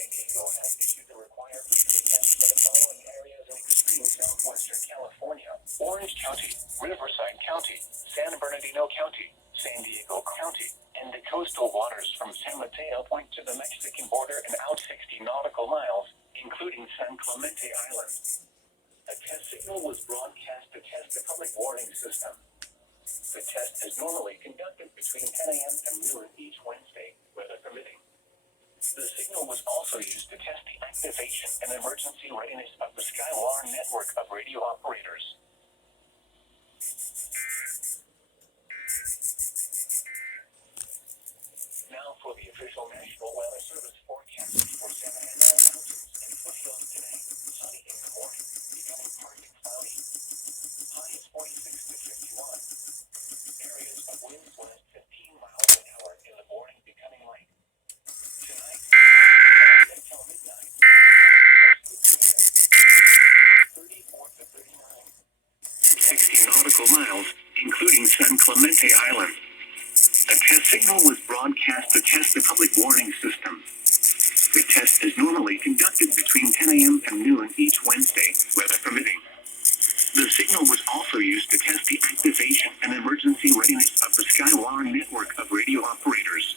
San Diego has issued the required weekly test for the following areas in extreme southwestern California: Orange County, Riverside County, San Bernardino County, San Diego County, and the coastal waters from San Mateo Point to the Mexican border and out 60 nautical miles, including San Clemente Island. A test signal was broadcast to test the public warning system. The test is normally conducted between 10 a.m. and noon each Wednesday, weather permitting. The signal was also used to test the activation and emergency readiness of the Skywar network of radio operators. Now for the official National Weather Service forecast for Santa Ana Mountains and foothills today. Sunny in the morning, becoming partly cloudy. High is 46 to 51. Areas of winds west 15 miles an hour in the morning, becoming light. Tonight, until midnight, 34 to 39. 60 nautical miles, including San Clemente Island. A test signal was broadcast to test the public warning system. The test is normally conducted between 10 a.m. and noon each Wednesday, weather permitting. The signal was also used to test the activation and emergency readiness of the Skywar network of radio operators.